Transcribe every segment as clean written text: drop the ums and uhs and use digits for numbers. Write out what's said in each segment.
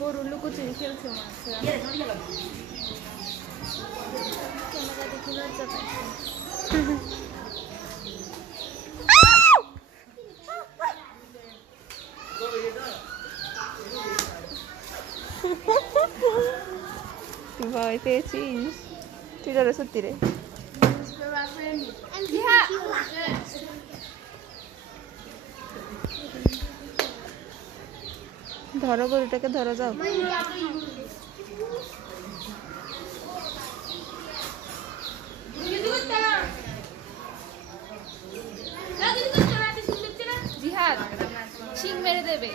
গরু লুকোচুরি খেলছে তুই ভয় পেয়েছিস? তুই ধরে সত্যি রে। ধরো গরুটাকে, ধরো যাও। জিহাদ শিং মেরে দেবে।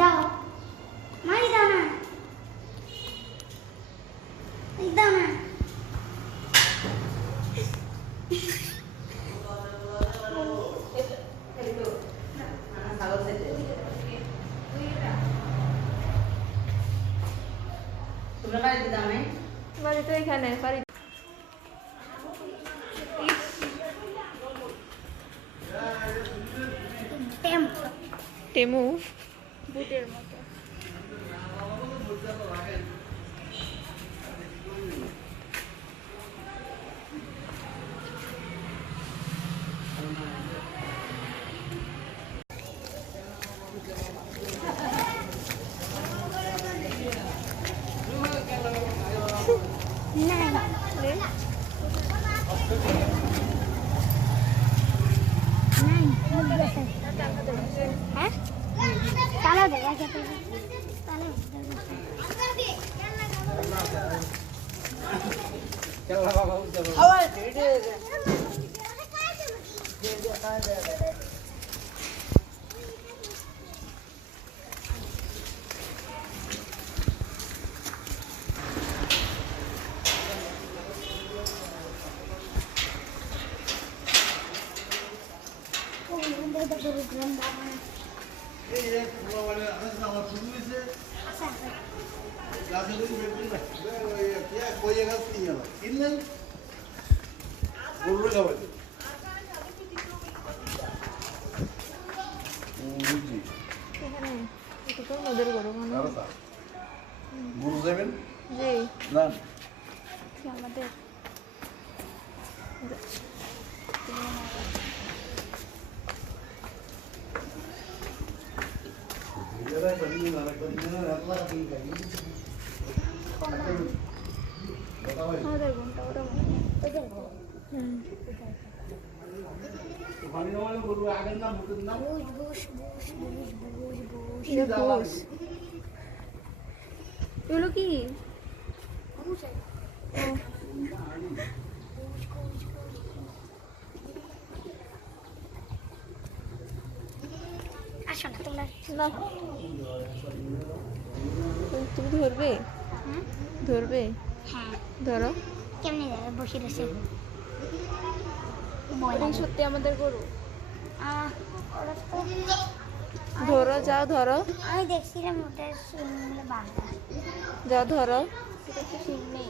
দাও মারি দাও না, দাও না। বাড়ি তো এখানে বাড়ি। টেমু বুটের মতো। ওদের গরু মানে গরু যাবেন জি না আমাদের এগুলো কি? তুমি ধরবে? ধরবে? হ্যাঁ ধরো। কেমনে যাবে? বসে রয়েছে। সত্যি আমাদের গরু। ধরো, যাও ধরো। আমি দেখছিলাম ওটা বাঘা। যাও ধরো। শিং নেই।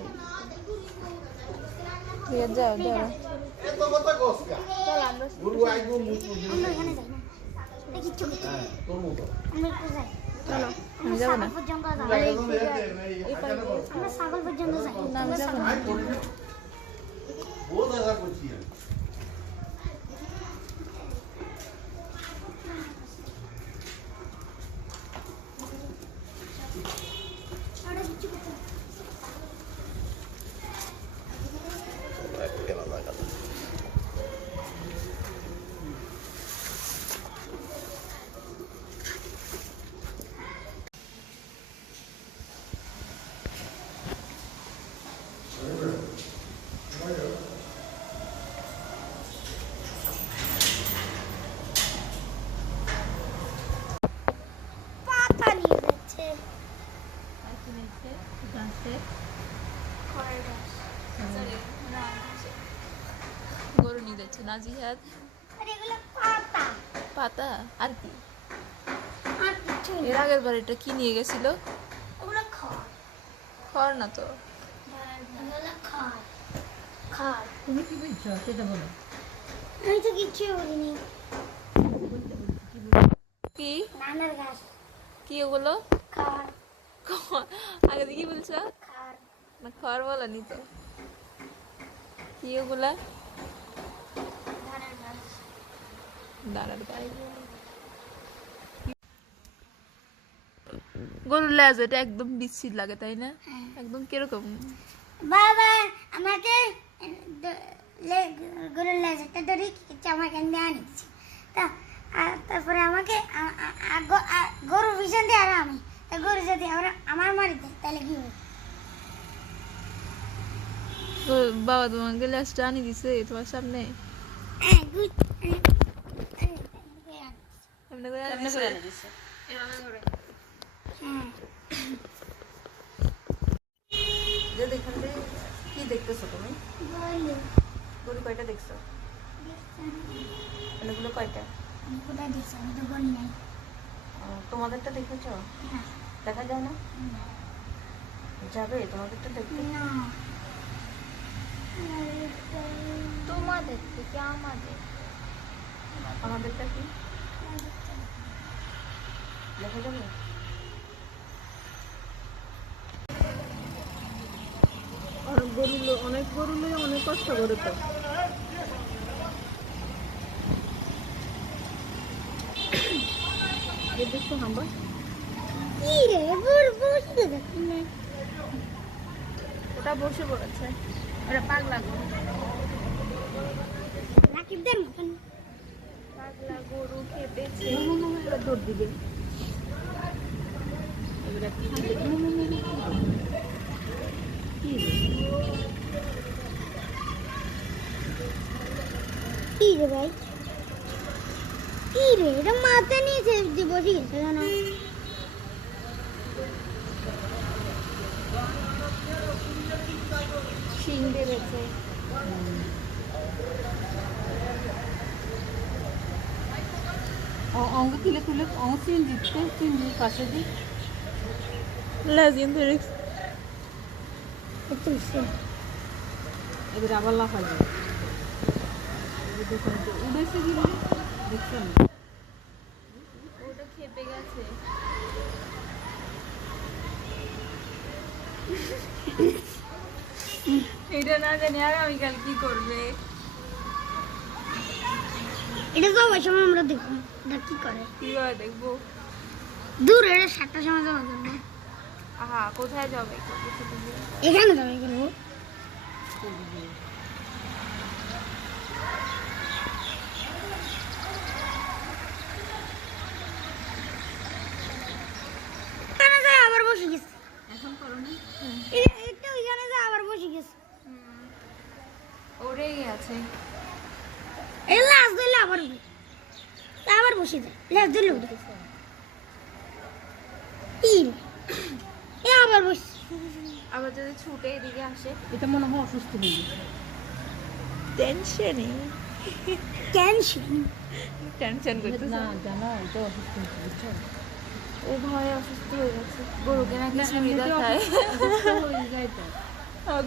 যাও ধরো। চল আমরা এখানে যাই না, কিচ্ছু আমরা একটু যাই। চলো আমি যাবো না। পর্যন্ত যাই। আমরা ছাগল পর্যন্ত যাই। না আমি যাবো না। बहुत ऐसा कुछ है আছে? খড়ের গাছ। গরু নিয়ে যাচ্ছে নাজিহাত। আর এগুলো পাতা। পাতা আর কি? আর কিছু নেই। এর আগের বার এটা কি নিয়ে গেছিল? ওগুলো খড়। খড় না তো। এগুলো খড়। খড়। তুমি কি বলছো সেটা বলো। আমি তো কিচ্ছু বলিনি। কি নানার গাছ। কি ওগুলো? খড়। আগে দিয়ে কি বলছো? খড়। না খড় বলনি তো। কি ওগুলা? ধানের গাছ। দাঁড়ার গায়ে গরুর লেজ এটা একদম বিচ্ছির লাগে তাই না? একদম কিরকম? বাবা আমাকে গরুর লেজটা ধরে কিছু আমার কেন দিয়ে আনিচ্ছে তা তারপরে আমাকে গরু ভীষণ দিয়ে আর আমি তা গরু যদি আমার মারি দেয় তাহলে কি হবে? বাবা তোমাকে লেজটা আনি দিছে তোমার সামনে? এমনি করে আনি দিছে? এভাবে করে। যে দেখেন কি দেখতেছো তুমি? গরু কয়টা দেখছো? এগুলো কয়টা? তোমাদেরটা দেখেছো? দেখা যায় না? যাবে তোমাদেরটা দেখতে? তোমাদের থেকে আমাদের আমাদেরটা কি দেখা যাবে? অনেক গরু লই অনেক কষ্ট করে তো। দেখছো হাম্বা কি রে বসে দেখি ওটা বসে পড়েছে। ওটা পাগলা গরু। রাকিবদের মতন পাগলা গরু খেপেছে। দৌড় দিবে কি রে ভাই কি রে এটা মাথা নিয়ে বসে গেছে কেন? শিং বেড়েছে। অঙ্গ তুলে তুলে অঙ্গ চিনজির পাশে দিই লেজিন ধরে এবার আবার লাফাই যায় উঠেছে কি দেখছেন? ওটা খেপে গেছে। এটা না জানি আগামীকাল কি করবে। এটা তো ওই সময় আমরা দেখবো এটা কি করে কিভাবে দেখবো? দূর এটা 7টার সময় জমা করবো আহা কোথায় যাবে? এখানে জমা করবো এখানে যায় আবার বসে গেছে এখন করো না এটা ওইখানে যায় আবার বসে গেছে ওরেই আছে। এই লাশ ধরলে আবার বসে যায় লাশ ধরলে উঠে গেছে এ আবার বসে আবার যদি ছুটে এদিকে আসে এটা মনে হয় অসুস্থ হয়ে গেছে টেনশনই টেনশন টেনশন করতে না জানো এটা অসুস্থ হয়েছে বুঝছো? ও ভয়ে অসুস্থ হয়ে গেছে। গরুকে নাকি ছুরি দেখায়। হয়ে যায় তো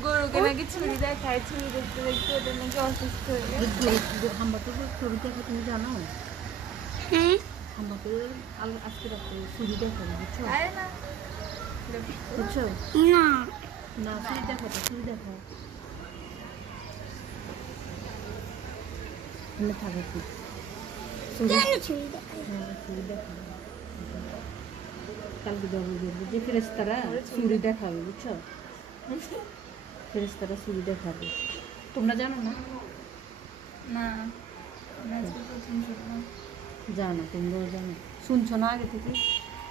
গরুকে নাকি ছুরি দেখায়। ছুরি দেখতে দেখতে ওটা নাকি অসুস্থ হয়ে গেছে। হাম্বাতে ছবি দেখে তুমি জানো? হ্যাঁ হাম্বাতে আজকে রাত্রে ছবি দেখো বুঝছো? আরে না বুঝছো না না ছবি দেখো তো ছবি দেখো এমনি থাকে কি কেন ছুরি দেখায় হ্যাঁ ছবি দেখো কালকে যাবো বলবো যে ফেরেস্তারা ছুরি দেখাবে বুঝছো? ফেরেস্তারা ছুরি দেখাবে তোমরা জানো না? না না প্রথম শুনলাম। জানো তোমরাও জানো শুনছো না আগে থেকে?